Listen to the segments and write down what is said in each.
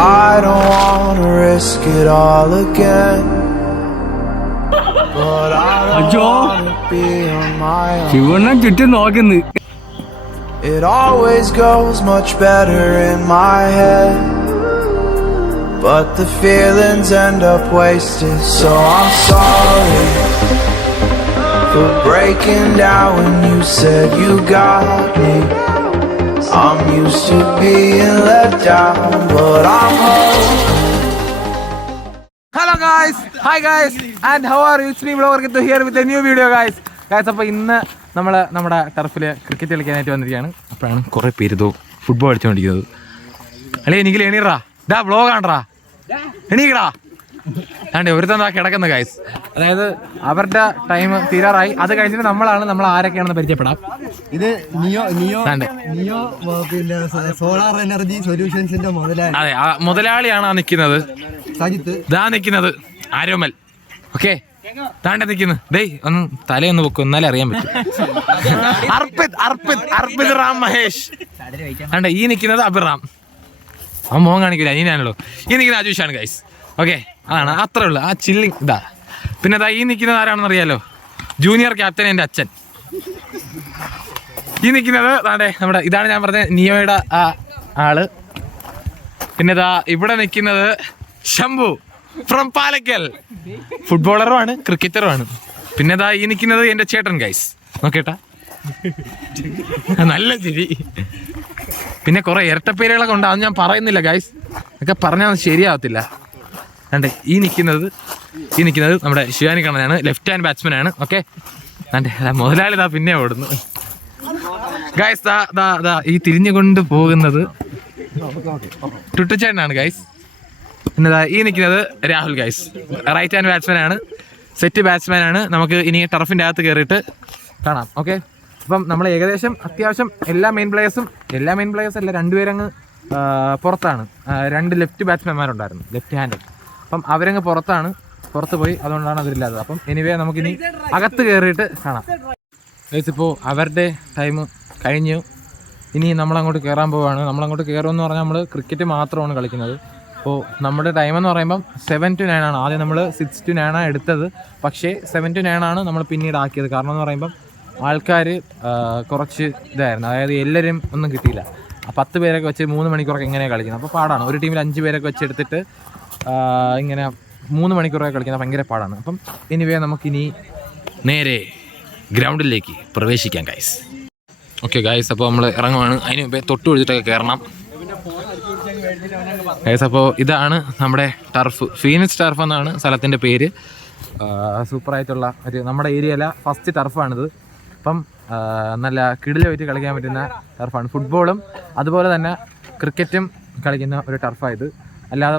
I don't wanna risk it all again, but I don't wanna be on my own. It always goes much better in my head, but the feelings end up wasted. So I'm sorry for breaking down when you said you got me. I'm used to being let down, but I'm home. Hello guys, hi guys, and how are you? It's me vlogger Kittu here with a new video guys. അപ്പോൾ ഇന്ന് നമ്മൾ നമ്മുടെ ടർഫിൽ cricket കളിക്കാനായിട്ട് വന്നിരിക്കുകയാണ്. അപ്പോഴാണ് കുറേ പേര് football കളിച്ചുകൊണ്ടിരിക്കുന്നത്. അല്ലേ എനിക്ക് എണീറാ, ഇതാ വ്ളോഗ് ആണ്ട്രാ, എണീക്കടാ. അതെ ഒരുത്തന്നാ കിടക്കുന്ന ഗൈസ്. അതായത് അവരുടെ ടൈം തീരാറായി. അത് കഴിഞ്ഞിട്ട് നമ്മൾ ആരൊക്കെയാണെന്ന് പരിചയപ്പെടാം. ഇത് സോളാർ എനർജി സൊല്യൂഷൻസിന്റെ മുതലാളി. അതെ, മുതലാളിയാണ് ആ നിൽക്കുന്നത്. സജിത്ത് ഇതാ നിൽക്കുന്നത് ആരോമൽ. ഓക്കെ, താണ്ടെ നിൽക്കുന്നു. ഡേയ് ഒന്ന് തലയൊന്ന് വെക്കും, എന്നാലേ അറിയാൻ പറ്റും. അർപ്പിത് റാം മഹേഷ്. അണ്ട ഈ നിൽക്കുന്നത് അഭിറാം. ആ മോഹം കാണിക്കില്ല, അനിയനാണല്ലോ. ഈ നിൽക്കുന്നത് അജൂഷാണ് ഗൈസ്. ഓക്കെ, അതാണ് അത്രേ ഉള്ളു. ആ ചില്ലിങ് ഇതാ. പിന്നെ അതാ ഈ നിൽക്കുന്നത് ആരാണെന്ന് അറിയാലോ, ജൂനിയർ ക്യാപ്റ്റൻ എൻ്റെ അച്ഛൻ. ഈ നിൽക്കുന്നത് നമ്മുടെ ഇതാണ് ഞാൻ പറഞ്ഞ നിയോയുടെ ആ ആള്. പിന്നെ ഇതാ ഇവിടെ നിൽക്കുന്നത് ശംഭു ഫ്രം പാലക്കൽ. ഫുട്ബോളറുമാണ്, ക്രിക്കറ്ററുമാണ്. പിന്നെ ഇതാ ഈ നിൽക്കുന്നത് എൻ്റെ ചേട്ടൻ ഗൈസ്. നോക്കേട്ടാ, നല്ല ചിരി. പിന്നെ കുറെ ഇരട്ടപ്പേരുകളൊക്കെ ഉണ്ട്, അത് ഞാൻ പറയുന്നില്ല ഗൈസ്. ഒക്കെ പറഞ്ഞാൽ ശരിയാവത്തില്ല. അണ്ടേ ഈ നിൽക്കുന്നത് നമ്മുടെ ശിവാനി കണ്ണനാണ്, ലെഫ്റ്റ് ഹാൻഡ് ബാറ്റ്സ്മാൻ ആണ്. ഓക്കെ, അതെ മുതലാളി ഇതാ പിന്നെ ഓടുന്നു ഗൈസ്. ദാ ഈ തിരിഞ്ഞുകൊണ്ട് പോകുന്നത് ടുട്ടുച്ചേട്ടനാണ് ഗൈസ്. പിന്നെ ഈ നിൽക്കുന്നത് Rahul guys, right hand batsman ആണ്, സെറ്റ് ബാറ്റ്സ്മാൻ ആണ്. നമുക്ക് ഇനി ടർഫിൻ്റെ അകത്ത് കയറിയിട്ട് കാണാം. ഓക്കെ, അപ്പം നമ്മൾ ഏകദേശം അത്യാവശ്യം എല്ലാ മെയിൻ പ്ലേയേഴ്സും അല്ല, രണ്ടുപേരങ്ങ് പുറത്താണ്. രണ്ട് ലെഫ്റ്റ് ബാറ്റ്സ്മാൻമാരുണ്ടായിരുന്നു, ലെഫ്റ്റ് ഹാൻഡ്. അപ്പം അവരങ്ങ് പുറത്ത് പോയി, അതുകൊണ്ടാണ് അതില്ലാത്തത്. അപ്പം എനിവേ നമുക്കിനി അകത്ത് കയറിയിട്ട് കാണാം ഗൈസ്. ഇപ്പോൾ അവരുടെ ടൈം കഴിഞ്ഞു, ഇനി നമ്മളങ്ങോട്ട് കയറാൻ പോവുകയാണ്. നമ്മളങ്ങോട്ട് കയറുമെന്ന് പറഞ്ഞാൽ നമ്മൾ ക്രിക്കറ്റ് മാത്രമാണ് കളിക്കുന്നത്. അപ്പോൾ നമ്മുടെ ടൈമെന്ന് പറയുമ്പം 7 to 9 ആണ്. ആദ്യം നമ്മൾ 6 to 9 ആണ് എടുത്തത്, പക്ഷേ 7 to 9 ആണ് നമ്മൾ പിന്നീട് ആക്കിയത്. കാരണം എന്ന് പറയുമ്പം ആൾക്കാർ കുറച്ച് ഇതായിരുന്നു, അതായത് എല്ലാവരും ഒന്നും കിട്ടിയില്ല. 10 പേരൊക്കെ വെച്ച് 3 മണിക്കൂറൊക്കെ എങ്ങനെയാണ് കളിക്കുന്നത്, അപ്പോൾ പാടാണ്. ഒരു ടീമിൽ 5 പേരൊക്കെ വെച്ചെടുത്തിട്ട് ഇങ്ങനെ 3 മണിക്കൂറൊക്കെ കളിക്കുന്നത് ഭയങ്കര പാടാണ്. അപ്പം എനിവേ നമുക്കിനി നേരെ ഗ്രൗണ്ടിലേക്ക് പ്രവേശിക്കാം ഗൈസ്. ഓക്കെ ഗൈസ്, അപ്പോൾ നമ്മൾ ഇറങ്ങുവാണ്. അതിന് മുമ്പേ തൊട്ട് പിടിച്ചിട്ടൊക്കെ കയറണം ഗൈസ്. അപ്പോൾ ഇതാണ് നമ്മുടെ ടർഫ്, ഫീനിക്സ് ടർഫ് എന്നാണ് സ്ഥലത്തിൻ്റെ പേര്. സൂപ്പറായിട്ടുള്ള ഒരു നമ്മുടെ ഏരിയയിലെ ഫസ്റ്റ് ടർഫാണിത്. അപ്പം നല്ല കിടിലമായിട്ട് കളിക്കാൻ പറ്റുന്ന ടർഫാണ്. ഫുട്ബോളും അതുപോലെ തന്നെ ക്രിക്കറ്റും കളിക്കുന്ന ഒരു ടർഫായത്. അല്ലാതെ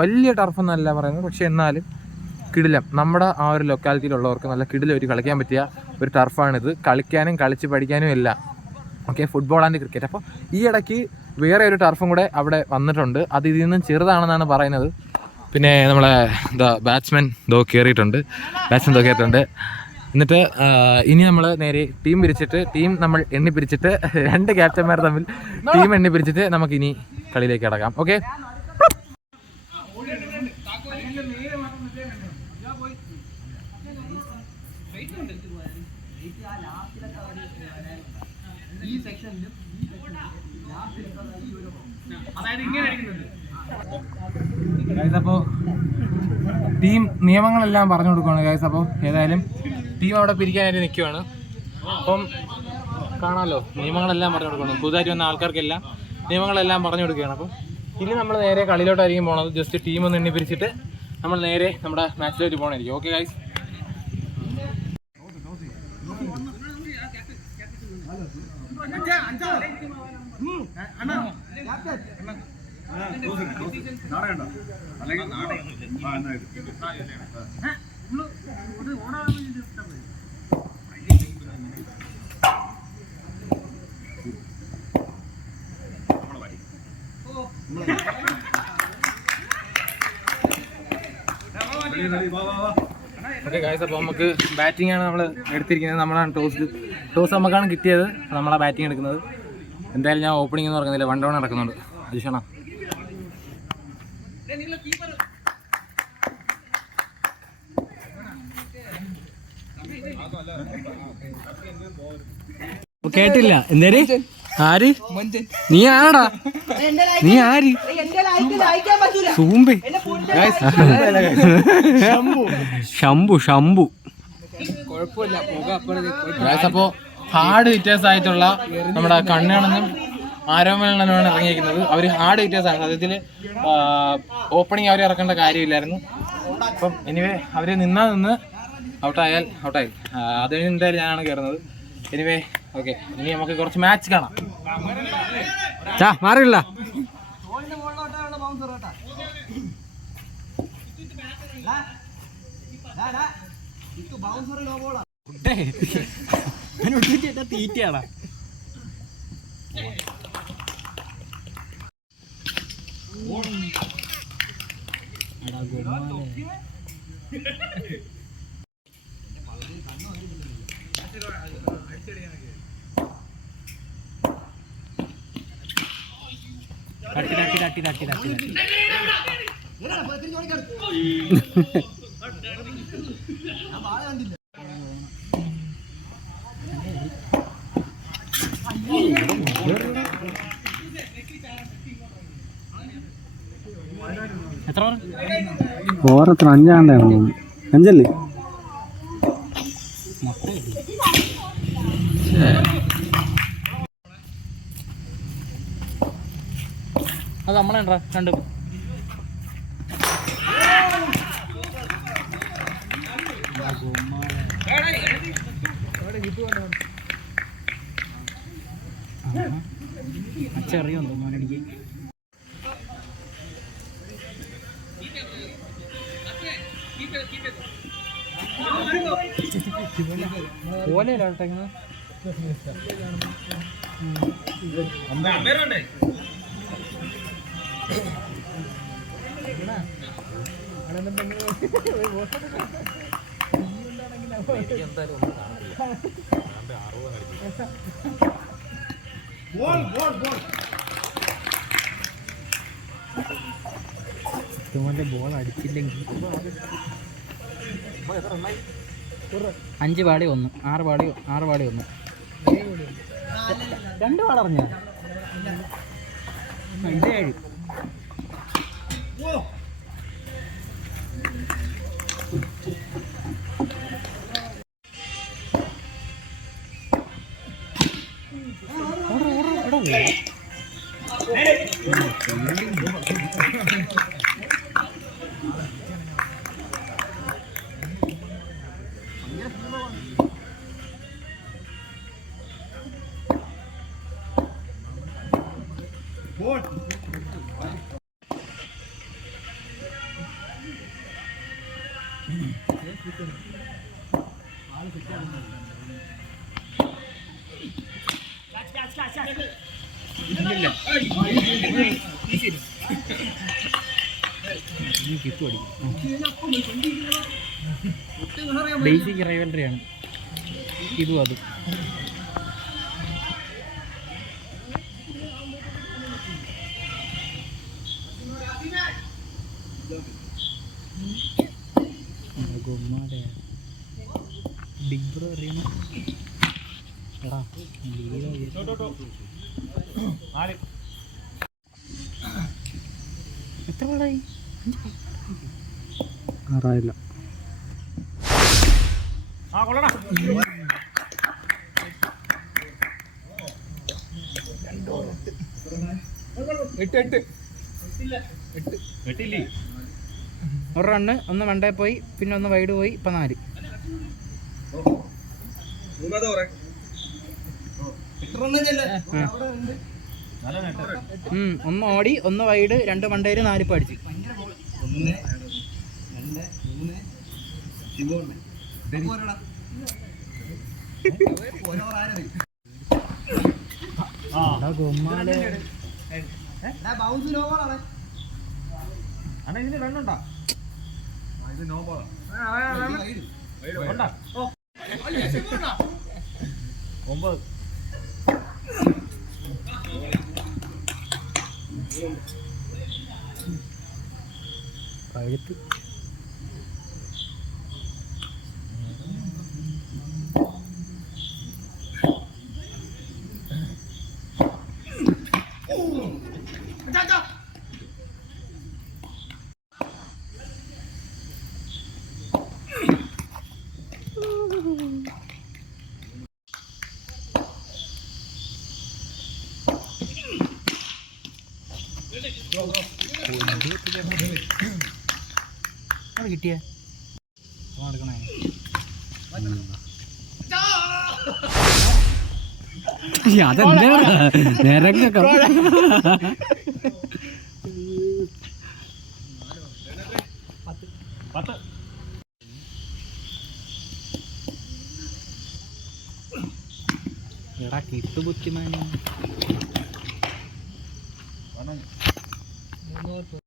വലിയ ടർഫെന്നല്ല പറയുന്നത്, പക്ഷേ എന്നാലും കിടിലം, നമ്മുടെ ആ ഒരു ലൊക്കാലിറ്റിയിലുള്ളവർക്ക് നല്ല കിടിലമായിട്ട് കളിക്കാൻ പറ്റിയ ഒരു ടർഫാണിത്. കളിക്കാനും കളിച്ച് പഠിക്കാനും എല്ലാം. Okay, football and cricket. അപ്പോൾ ഈ ഇടയ്ക്ക് വേറെ ഒരു ടർഫും കൂടെ അവിടെ വന്നിട്ടുണ്ട്. അത് ഇതിൽ നിന്നും ചെറുതാണെന്നാണ് പറയുന്നത്. പിന്നെ നമ്മളെ ബാറ്റ്സ്മാൻ കയറിയിട്ടുണ്ട്. എന്നിട്ട് ഇനി നമ്മൾ നേരെ ടീം നമ്മൾ എണ്ണി പിരിച്ചിട്ട് 2 ക്യാപ്റ്റന്മാർ തമ്മിൽ ടീം എണ്ണി പിരിച്ചിട്ട് നമുക്കിനി കളിയിലേക്ക് കടക്കാം. ഓക്കെ, അപ്പോൾ ടീം നിയമങ്ങളെല്ലാം പറഞ്ഞു കൊടുക്കുകയാണ് ഗൈസ്. അപ്പോൾ ഏതായാലും ടീം അവിടെ പിരിക്കാനായിട്ട് നിൽക്കുകയാണ്. അപ്പം കാണാമല്ലോ, നിയമങ്ങളെല്ലാം പറഞ്ഞു കൊടുക്കണം. പുതുതായിട്ട് വന്ന ആൾക്കാർക്കെല്ലാം നിയമങ്ങളെല്ലാം പറഞ്ഞു കൊടുക്കുകയാണ്. അപ്പം ഇനി നമ്മൾ നേരെ കളിയിലോട്ടായിരിക്കും പോകണത്. ജസ്റ്റ് ടീം ഒന്ന് എണ്ണി പിരിച്ചിട്ട് നമ്മൾ നേരെ നമ്മുടെ മാച്ചിലോട്ട് പോകണമായിരിക്കും. Okay guys. ഓക്കെ ഗൈസ്, അപ്പോൾ നമുക്ക് ബാറ്റിംഗ് ആണ് നമ്മൾ എടുത്തിരിക്കുന്നത്. നമ്മളാണ് ടോസ് നമുക്കാണ് കിട്ടിയത്. നമ്മളാണ് ബാറ്റിംഗ് എടുക്കുന്നത്. എന്തായാലും ഞാൻ ഓപ്പണിംഗ് എന്ന് പറയുന്നില്ല, 1 down നടക്കുന്നുണ്ട്. അജിഷണ കേട്ടില്ല എന്തേര് ആര് നീ ആടാ നീ ആര് സൂമ്പേ ശംഭു ശംഭു അപ്പോ ഹാർഡ് ഹിറ്റേഴ്സ് ആയിട്ടുള്ള നമ്മുടെ കണ്ണാണെന്നും ആരോമണനുമാണ് ഇറങ്ങിയിരിക്കുന്നത്. അവർ ഹാർഡ് ഹിറ്റേഴ്സ് ആണ്. സത്യത്തിൽ ഓപ്പണിങ് അവർ ഇറക്കേണ്ട കാര്യമില്ലായിരുന്നു. അപ്പം എനിവേ അവർ നിന്ന് ഔട്ടായി. അത് കഴിഞ്ഞ് എന്തായാലും ഞാനാണ് കയറുന്നത്. എനിവേ ഓക്കെ, ഇനി നമുക്ക് കുറച്ച് മാച്ച് കാണാം. മാറിയില്ല തീറ്റയാടാ. തട്ടി ഓരത്ര 5 5 അത് നമ്മളെന്താ കണ്ടു. അച്ചറിയുണ്ടോ മോനടിക്ക്? ഓലയിലാട്ടേക്കുന്നത് ഇതുപോലെ ബോൾ അടിച്ചില്ലെങ്കിൽ 5 പാളി 1 6 പാളി 1 2 പാളറിഞ്ഞ ഇത് 7. ബേസിക് റൈവലറിയാണ് ഇതും അതും. ബിഗ് ബ്രോ അറിയണ എടാ എത്ര പാടായി? 6 ഒരു റണ്ണ്, ഒന്ന് വണ്ടേ പോയി, പിന്നെ ഒന്ന് വൈഡ് പോയി, ഇപ്പം 4. ഒന്ന് ഓടി, ഒന്ന് വൈഡ്, 2 വണ്ടേര്, 4 ഇപ്പം അടിച്ച്. 1 2 3 9 അത് കിട്ടിയേ എടുക്കണേ. അതെന്താ നിരക്കൊക്കെ എടാ കിട്ടുബുദ്ധിമാൻ രണ്ട് ദിവസം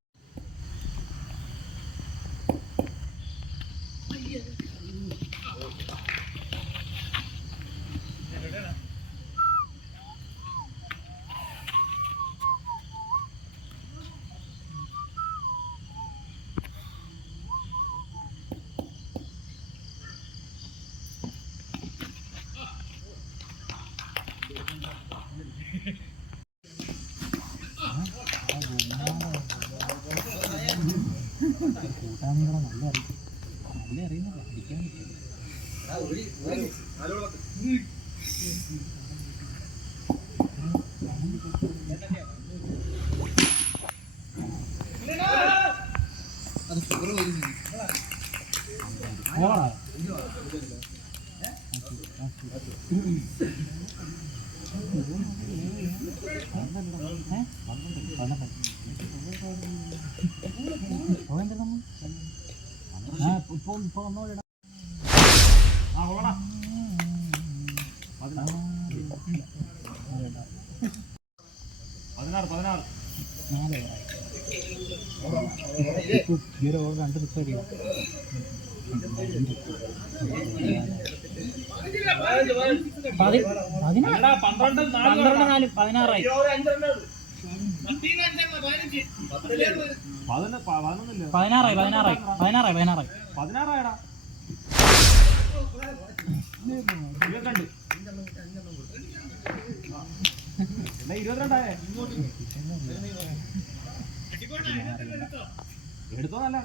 എടുത്തോ നല്ല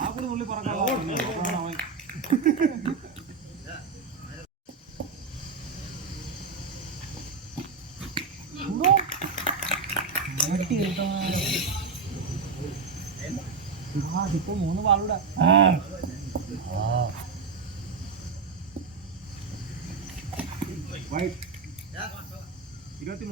ആ കൂടി നുള്ളി പറക്കാൻ ഇപ്പൊ 3 പാലൂടെ 23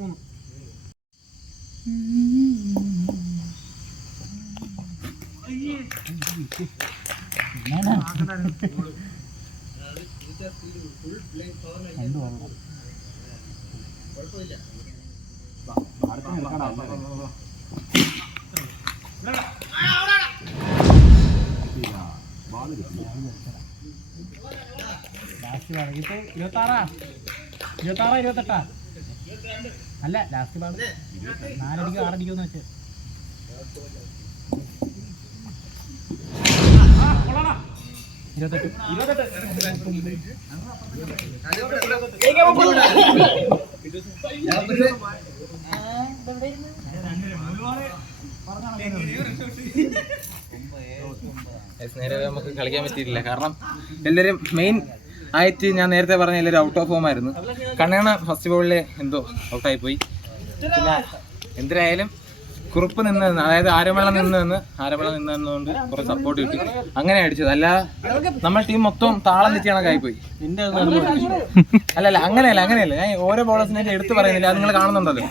28 അല്ല ലാസ്റ്റ് ബാൾ 4 അടിക്കോ 6 അടിക്കോന്ന് വെച്ച് നേരെ നമുക്ക് കളിക്കാൻ പറ്റിയിട്ടില്ല. കാരണം എല്ലാവരും മെയിൻ ആയിട്ട് ഞാൻ നേരത്തെ പറഞ്ഞ എല്ലാവരും ഔട്ട് ഓഫ് ഫോം ആയിരുന്നു. കണ്ണേണ ഫസ്റ്റ് ബോളിലെ എന്തോ ഔട്ടായിപ്പോയി. പിന്നെ എന്തിനായാലും കുറുപ്പ് നിന്ന് അതായത് ആരമേള നിന്നുകൊണ്ട് കുറെ സപ്പോർട്ട് കിട്ടി, അങ്ങനെ അടിച്ചത്. അല്ല നമ്മുടെ ടീം മൊത്തം താളം തെറ്റി കണക്കായി പോയി. അല്ലല്ല അങ്ങനെയല്ല ഞാൻ ഓരോ ബോളേഴ്സിനായിട്ട് എടുത്ത് പറയുന്നില്ല, അത് നിങ്ങൾ കാണുന്നുണ്ടല്ലോ.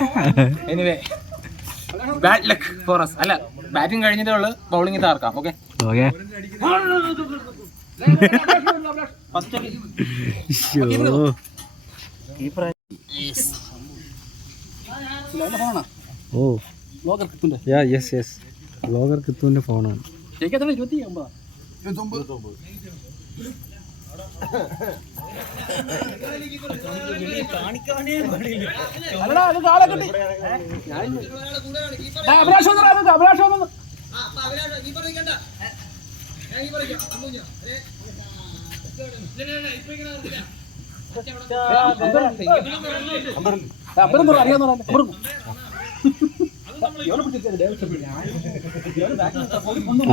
Anyway bad luck for us. അല്ല ബാറ്റിംഗ് കഴിഞ്ഞിട്ടേ ഉള്ളു, ബൗളിംഗ് താർക്കാം. ഓക്കെ ഓ ബ്ലോഗർ കിത്തുവിന്റെ ഫോണാണ്.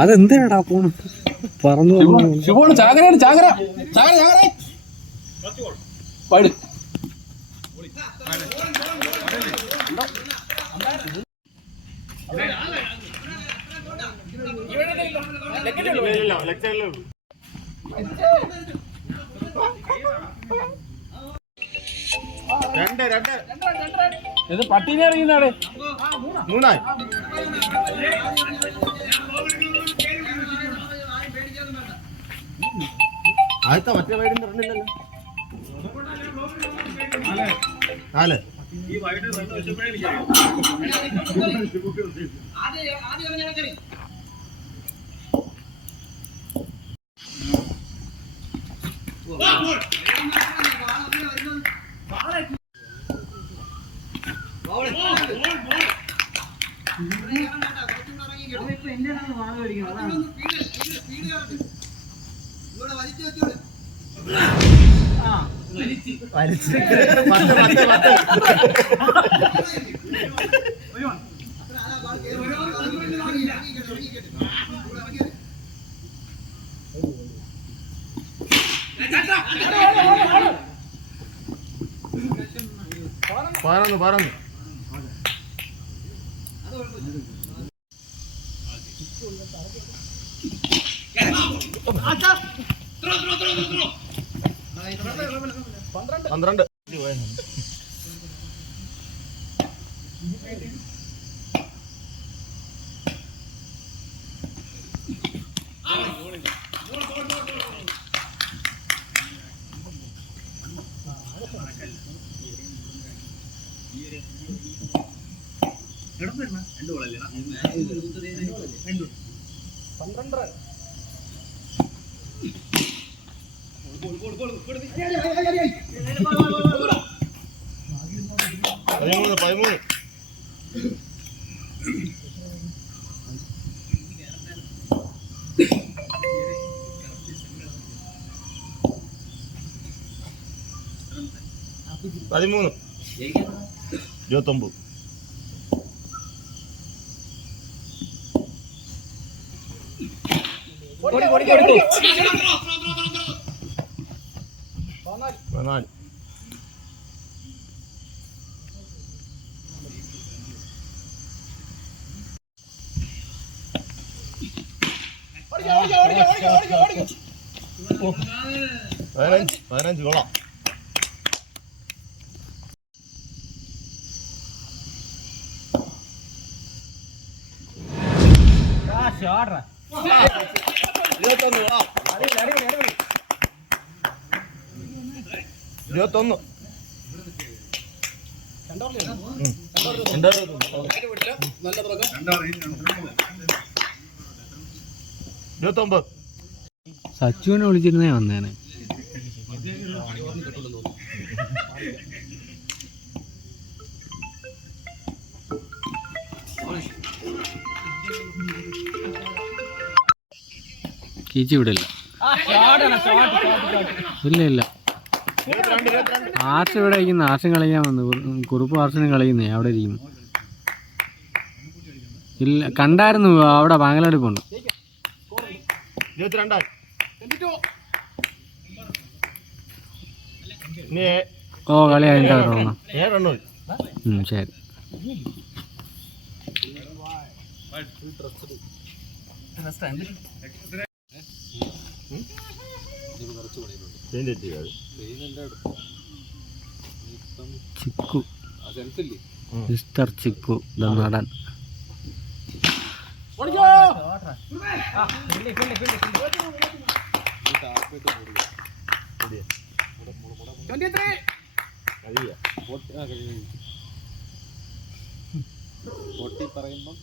അതെന്താടാ പോണു പറഞ്ഞു ചാകരയാണ് ചാകര ചാകര ചാകര പൈഡ് ഇത് പട്ടീനെ ഇറങ്ങിയാണ് 3 ആദ്യത്തെ മറ്റേ വൈഡിന്റെ പറഞ്ഞില്ലല്ലോ 4 പറന്നു പന്ത്രണ്ട് 13 29 14 15 കൊള്ളാം. ഇരുപത്തൊന്ന് സച്ചുവിനെ വിളിച്ചിരുന്നേ വന്നേനെ. കീച്ചി വിടില്ല. ഇല്ല ആർച്ച് ഇവിടെ ഇരിക്കുന്നു. ആർച്ചും കളിക്കാൻ വന്നു. കുറുപ്പ് ആർച്ചിനും കളിക്കുന്നേ അവിടെ ഇരിക്കുന്നു. ഇല്ല കണ്ടായിരുന്നു അവിടെ ബാംഗ്ലൂരിപ്പുണ്ട്. ഓ കളി അതിൻ്റെ ശരി. ചിക്കു മിസ്റ്റർ ചിക്കു ദ നടൻ. പൊട്ടി പറയുമ്പം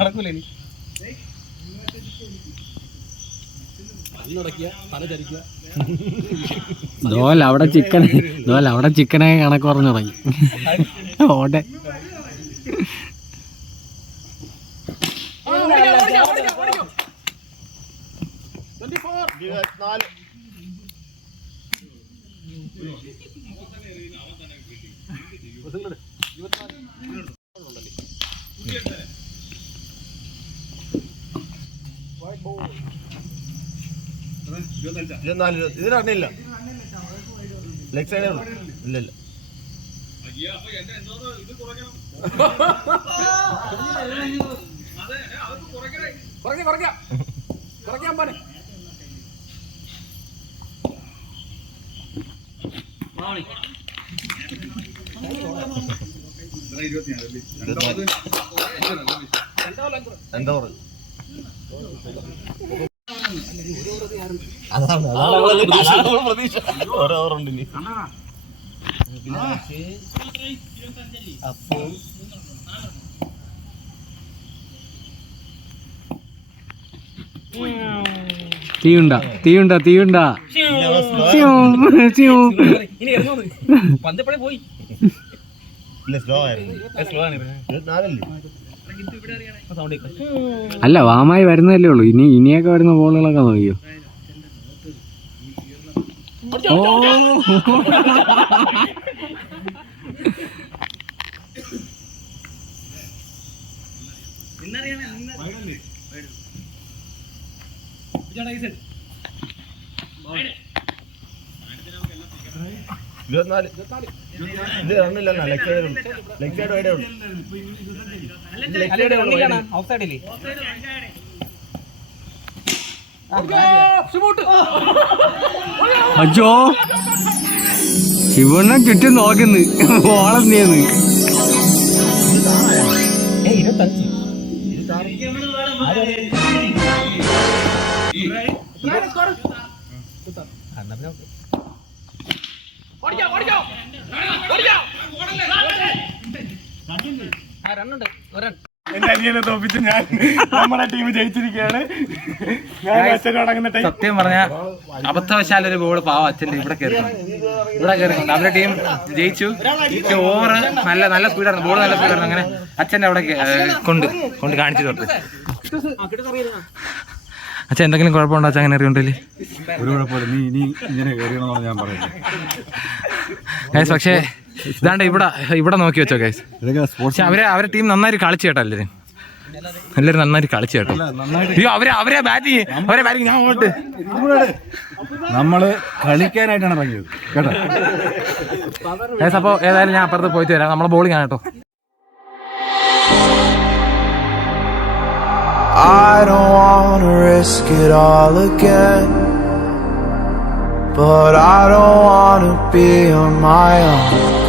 നടക്കൂല ഇനി. അവിടെ ചിക്കനെ കണക്ക് പറഞ്ഞു തുടങ്ങി. ഓടെ ഇതിനറിഞ്ഞില്ല. ലെഗ് സൈഡേ ഉള്ളൂ. ഇല്ല എന്താ പറഞ്ഞു? പ്രതീക്ഷ ഓരോറുണ്ട് ഇനി. അപ്പോ തീയുണ്ട പോയി. സ്ലോ ആയിരുന്നു. അല്ല, വാമായി വരുന്നതല്ലേ ഉള്ളൂ. ഇനിയൊക്കെ വരുന്ന ബോളുകളൊക്കെ നോക്കിയോ. ഇത് റണ്ണില്ല. ലെഗ് സൈഡ് വൈഡേ ഉള്ളൂ. ഓഫ് സൈഡില്ലേ? അജോ ശിവണ്ണ ചുറ്റും നോക്കുന്നു. ബോളെന്തിയെന്ന് എന്റെ അനിയനെ തോപ്പിച്ച് ഞാൻ നമ്മുടെ ടീം ജയിച്ചിരിക്കുകയാണ്. സത്യം പറഞ്ഞ അബദ്ധവശാലൊരു ബോൾ പാവം അച്ഛൻ്റെ ഇവിടെ കയറിയിട്ടുണ്ട്. അവരുടെ ടീം ജയിച്ചു. ഓവർ നല്ല സ്പീഡായിരുന്നു. ബോൾ നല്ല സ്പീഡായിരുന്നു. അങ്ങനെ അച്ഛൻ്റെ അവിടെ കൊണ്ട് കാണിച്ചു തൊട്ട്. അച്ഛൻ എന്തെങ്കിലും കുഴപ്പമുണ്ടോ അച്ഛൻ അങ്ങനെ അറിയണ്ടല്ലേ? ഒരു കുഴപ്പമില്ല. നീ ഇനി ഇങ്ങനെ കയറിയണമെന്നാണ് ഞാൻ പറയുന്നത്. പക്ഷേ ഇതാണ്ട് ഇവിടെ നോക്കി വെച്ചോ ഗൈസ്. പക്ഷെ അവരെ ടീം നന്നായിട്ട് കളിച്ചു കേട്ടോ. എല്ലാവരും നന്നായിട്ട് കളിച്ചു കേട്ടോ. അയ്യോ അവരെ ബാറ്റിങ് ഞാൻ അങ്ങോട്ട് നമ്മള് കളിക്കാനായിട്ടാണ് ഇറങ്ങിയത് കേട്ടോ. ഗൈസ് അപ്പോൾ ഏതായാലും ഞാൻ അപ്പുറത്ത് പോയിട്ട് വരാം. നമ്മളെ ബോളിംഗ് ആണ് കേട്ടോ. I don't wanna risk it all again, but I don't wanna be on my own.